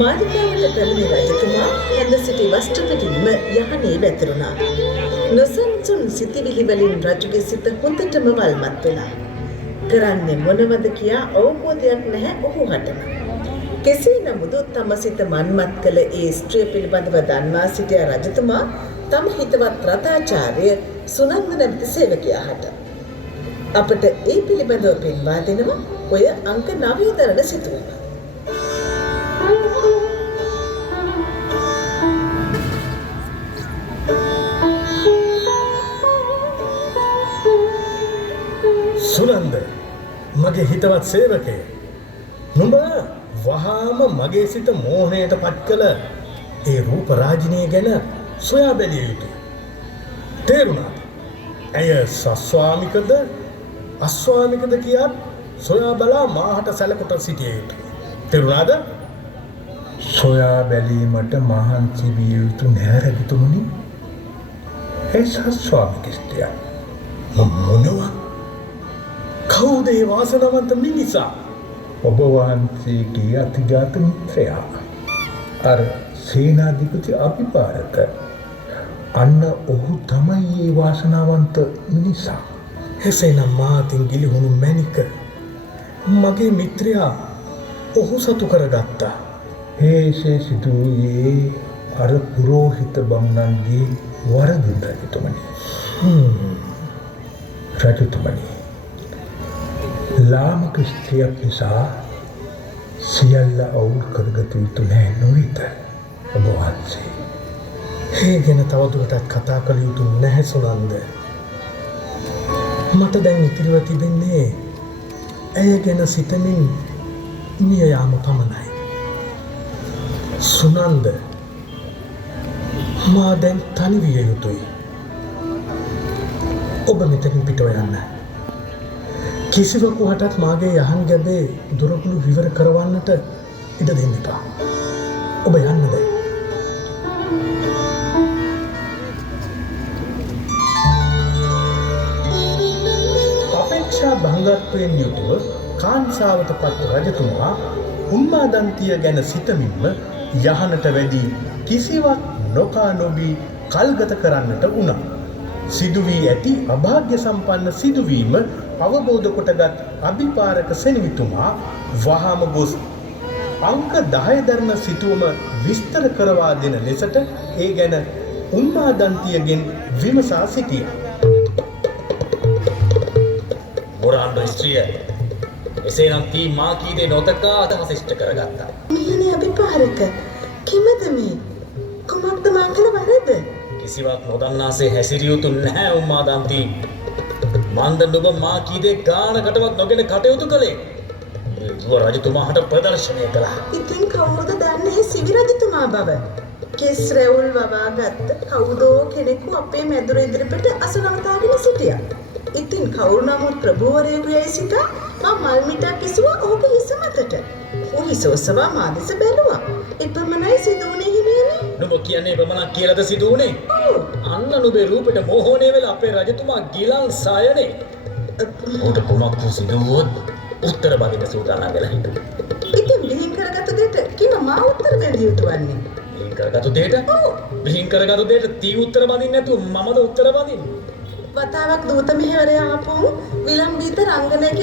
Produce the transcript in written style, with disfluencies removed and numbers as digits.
මාලිගාවට පැමිණි රජතුමා හැඳ සිටි වස්ත්‍ර පිටින්ම යහනේ වැතිරුණා. නොසන්සුන් සිතිවිලි වලින් රජුගේ සිත හොඳටම වල්මත් වුණා. කරන්නේ මොනවද කියා අවබෝධයක් නැහැ ඔහු හටම. කෙසේ නමුදු තම සිත මන්මත් කළ ඒ ස්ත්‍රිය පිළිබඳව දන්වා සිටිය රජතුමා තම හිතවත් රතාචාර්ය සුනන්ද නැමැති සේවකයා හට අපට ඒ පිළිබඳව පෙන්වා දෙනවා ඔය අංක 9 දරන සිතුවම. සුනන්ද මගේ හිතවත් සේවකය නුඹ වහාම මගේ සිත මෝහයට පත් කළ ඒ රූප රාජිනිය ගැන සොයා බැලිය යුතුය. තේරුණාද? ඇය සස්වාමිකද අස්වාමිකද කියාත් සොයා බලා මාහට සැලකුට සිටිය යුතුය. තේරුණාද? සොයා බැලීමට මහන්සි විය යුතු නෑ රජතුමනි. ඒ සස්වාමික ස්ත්‍රිය මොනවා? කවුද ඒ වාසනාවන්ත මිනිසා? ඔබ වහන්සේගේ අතිජාත මිත්‍රයා අර සේනාධිපති අභිපාරක. අන්න ඔහු තමයි ඒ වාසනාවන්ත මිනිසා. එසේනම් මාතින් ගිලිහුණු මැණික මගේ මිත්‍රයා ඔහු සතු කරගත්තා. හේසේ සිදුවූයේ අර පුරෝහිත බමුණන්ගේ වරදින් රජතුමනි. රජතුමනි, ලාමක ස්ත්‍රියක් නිසා සියල්ල අවුල් කරගත යුතු නෑ නොවේද ඔබ වහන්සේ? ඒ ගැන තවදුරටත් කතා කළ යුතු නැහැ සුනන්ද. මට දැන් ඉතිරිව තිබෙන්නේ ඇය ගැන සිතමින් මිය යාම පමණයි. සුනන්ද, මා දැන් තනි විය යුතුයි. ඔබ මෙතනින් පිටව යන්න. කිසිවකු හටත් මාගේ යහන් ගැබේ දොරටු විවර කරවන්නට ඉඩ දෙන්න එපා. ඔබ යන්න දැන්. අපේක්ෂා භංගත්වයෙන් යුතුව කාංසාවට පත් රජතුමා උන්මාදන්තිය ගැන සිතමින්ම යහනට වැඩි කිසිවක් නොකා නොබී කල්ගත කරන්නට වුණා. සිදු වී ඇති අභාග්‍ය සම්පන්න සිදුවීම අවබෝධ කොටගත් අභිපාරක සෙනවිතුමා වහාම ගොස් අංක 10 දරන සිතුවම විස්තර කරවා දෙන ලෙසට ඒ ගැන උන්මාදන්තියගෙන් විමසා සිටියා. මොරාණ්ඩ ස්ත්‍රිය එසේනම් තී මා කී දේ නොතකා අදහස ඉෂ්ට කරගත්තා. මෙහෙනේ අභිපාරක කිමද මේ? කුමක්ද මං කළ වරද? කිසිවක් නොදන්නාසේ හැසිරිය යුතු නැහැ උම්මාදන්ති. මන්ද නුඹ මා කී දේ ගානකටවත් නොගෙන කටයුතු කළේ. රුව රජතුමාට ප්‍රදර්ශනය කළා. ඉතින් කවුරුද දන්නේ සිවි රජතුමා බව? කෙස් රැවුල් වවාගත්ත කවුදෝ කෙනෙකු අපේ මැදුර ඉදිරිපිට අසනවතාගෙන සිටියා. ඉතින් කවුරු නමුත් ප්‍රභූවරයෙකු යයි සිතා මා මල් මිටක් ඉසුවා ඔහුගේ හිස මතට. ඔහු හිස ඔසවා මා දෙස බැලුවා. එපමණයි සිදුවුනේ හිමියනි. නුඹ කියන්නේ එපමණක් කියලාද සිදුවුනේ? ඔව්. අන්න නුඹේ රූපෙට මෝහණය වෙලා අපේ රජතුමා ගිලන් සායනේ. උට කුමක් සිදුවුවොත් උත්තර බඳින්න සූදානම් වෙලා හිටු. ඉතින් බිහින් කරගත්ත දෙයට කිම මා උත්තර දෙන්න යුතු වන්නේ? ඒක කරගත්තු දෙයට විහිං කරගත්තු දෙයට තී උත්තර බඳින්න නැතුව මමද උත්තර බඳින්නේ? වතාවක් දූත මෙහෙවරයා ආපු විලම්බීත රංගනයක